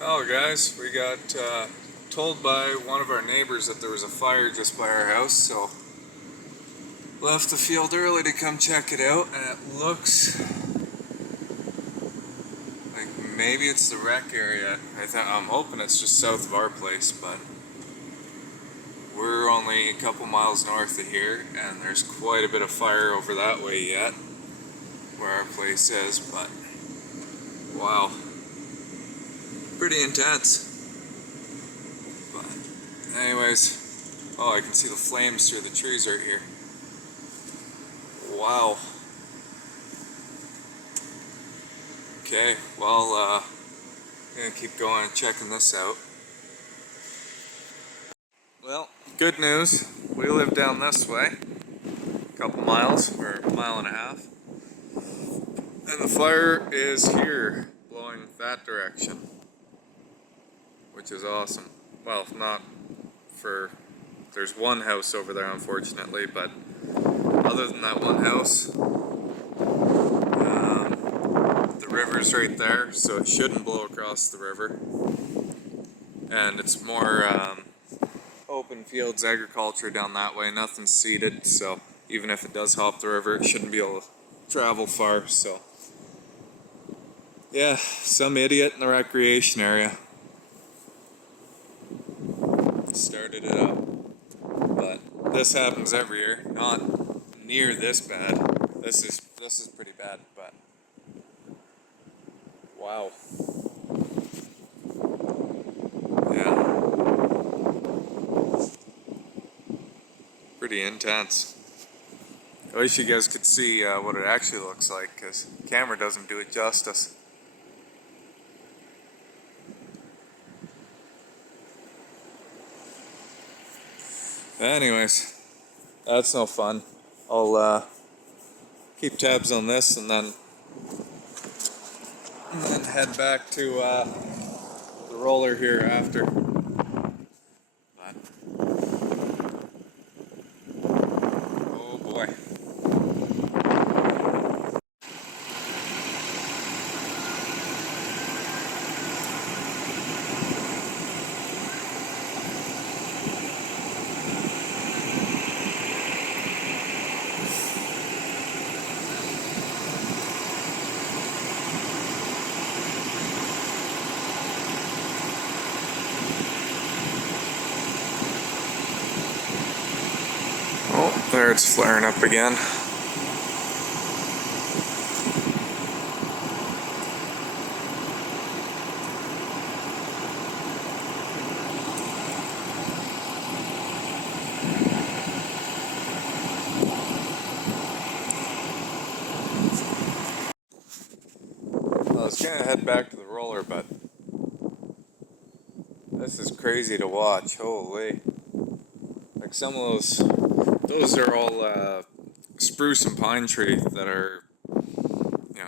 Well, guys, we got told by one of our neighbors that there was a fire just by our house, so left the field early to come check it out, and it looks like maybe it's the wreck area. I'm hoping it's just south of our place, but we're only a couple miles north of here, and there's quite a bit of fire over that way yet, where our place is, but wow, pretty intense. But anyways, oh, I can see the flames through the trees right here. Wow. Okay, well, I'm gonna keep going and checking this out. Well, good news. We live down this way, a couple miles, or a mile and a half. And the fire is here, blowing that direction, which is awesome. Well, not for, there's one house over there, unfortunately, but other than that one house, the river's right there, so it shouldn't blow across the river. And it's more open fields, agriculture down that way, nothing seeded, so even if it does hop the river, it shouldn't be able to travel far, so. Yeah, some idiot in the recreation area started it up. But this happens every year, not near this bad. This is pretty bad, but wow. Yeah. Pretty intense. I wish you guys could see what it actually looks like, because the camera doesn't do it justice. Anyways, that's no fun. I'll keep tabs on this and then head back to the roller here after. But, oh boy. Oh, there it's flaring up again. I was gonna head back to the roller, but this is crazy to watch. Holy. Like some of those are all spruce and pine trees that are,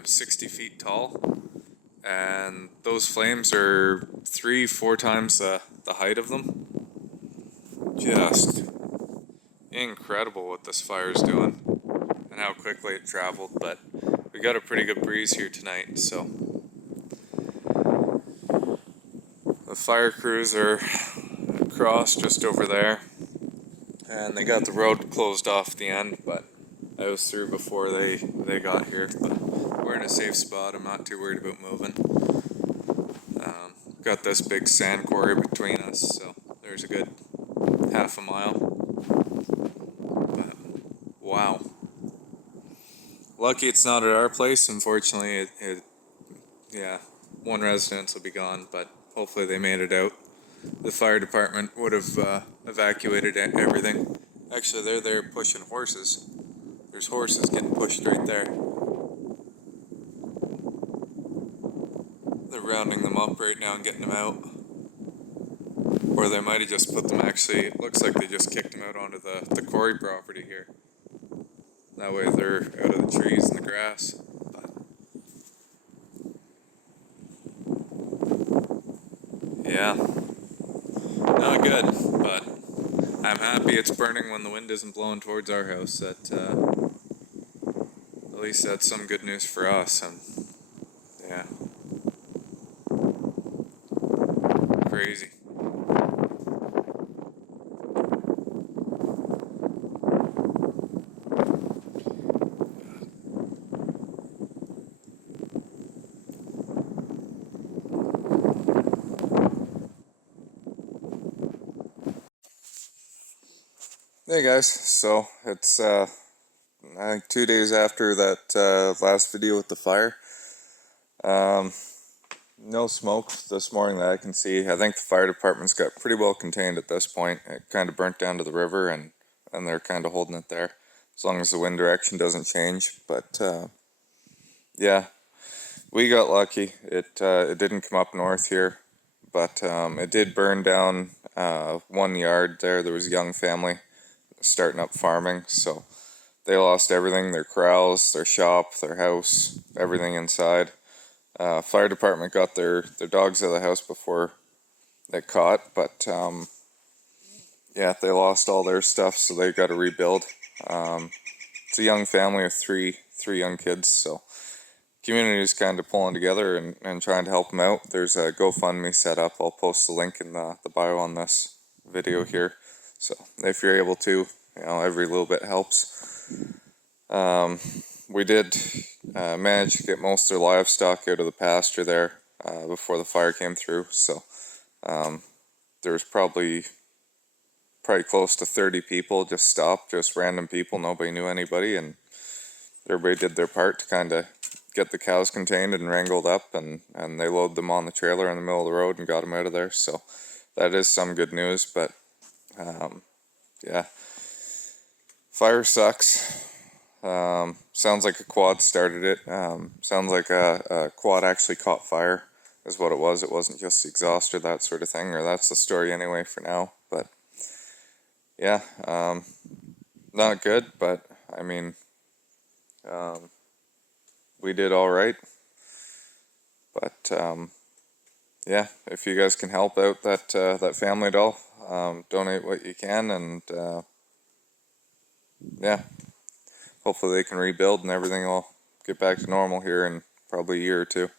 60 feet tall. And those flames are 3-4 times the height of them. Just incredible what this fire is doing and how quickly it traveled, but we got a pretty good breeze here tonight, so the fire crews are across just over there, and they got the road closed off at the end, but I was through before they got here. But we're in a safe spot. I'm not too worried about moving. Got this big sand quarry between us, so there's a good half a mile. But wow. Lucky it's not at our place. Unfortunately, yeah, one residence will be gone, but hopefully they made it out. The fire department would have evacuated everything. Actually, they're there pushing horses. There's horses getting pushed right there. They're rounding them up right now and getting them out. Or they might have just put them, actually, it looks like they just kicked them out onto the quarry property here. That way they're out of the trees and the grass. But yeah, not good, but I'm happy it's burning when the wind isn't blowing towards our house. That at least that's some good news for us. And yeah. crazy. Hey guys, so it's I think 2 days after that last video with the fire. Um, no smoke this morning that I can see. I think the fire department's got pretty well contained at this point. It kind of burnt down to the river, and they're kind of holding it there as long as the wind direction doesn't change. But yeah, we got lucky. It didn't come up north here, but it did burn down one yard there. There was a young family starting up farming, so they lost everything, their corrals, their shop, their house, everything inside. Fire department got their dogs out of the house before they caught, but yeah, they lost all their stuff, so they got to rebuild. It's a young family of three young kids, so community is kind of pulling together and trying to help them out. There's a GoFundMe set up. I'll post the link in the bio on this video here. So if you're able to, every little bit helps. We did manage to get most of their livestock out of the pasture there before the fire came through. So there was probably close to 30 people just stopped, just random people. Nobody knew anybody, and everybody did their part to kind of get the cows contained and wrangled up, and they loaded them on the trailer in the middle of the road and got them out of there. So that is some good news, but yeah, fire sucks. Sounds like a quad started it. Sounds like a quad actually caught fire is what it was. It wasn't just the exhaust or that sort of thing, or that's the story anyway for now. But yeah, not good, but I mean, we did all right. But yeah, if you guys can help out that family at all, donate what you can, and yeah, hopefully they can rebuild and everything will get back to normal here in probably a year or two.